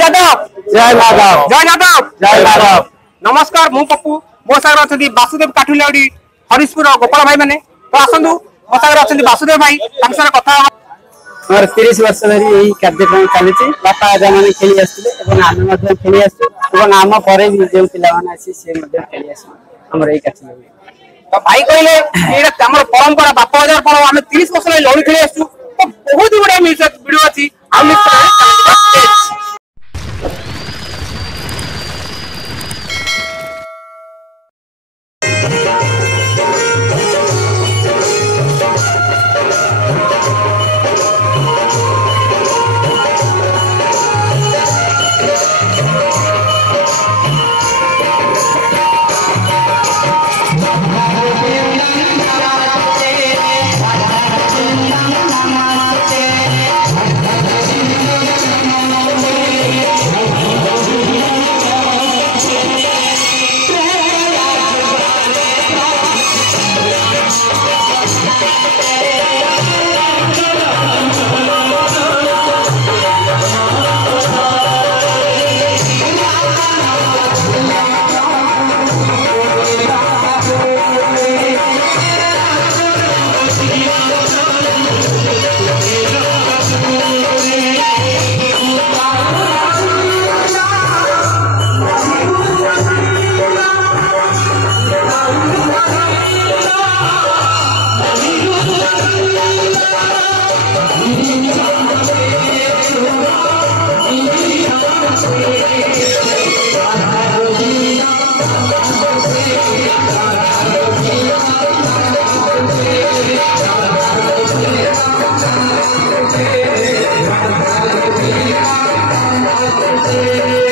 यादव जय माधव जय यादव जय माधव। नमस्कार मु पप्पू मो सागर अच्छी वासुदेव काठुलियाड़ी हरिशपुर गोपाल भाई मैंने तो आसतु मो सागर अच्छी वासुदेव भाई कथा मोर 30 वर्ष धरी यही कार्यक्रम चली बापा आजा मैंने खेली आसते आम खेली आम पर भी जो पाने खेली आम तो भाई कहले परंपरा बाप हजार पर्व आम 30 वर्ष लड़ी खेली आसू तो बहुत गुड़ा वीडियो अच्छी Thank you.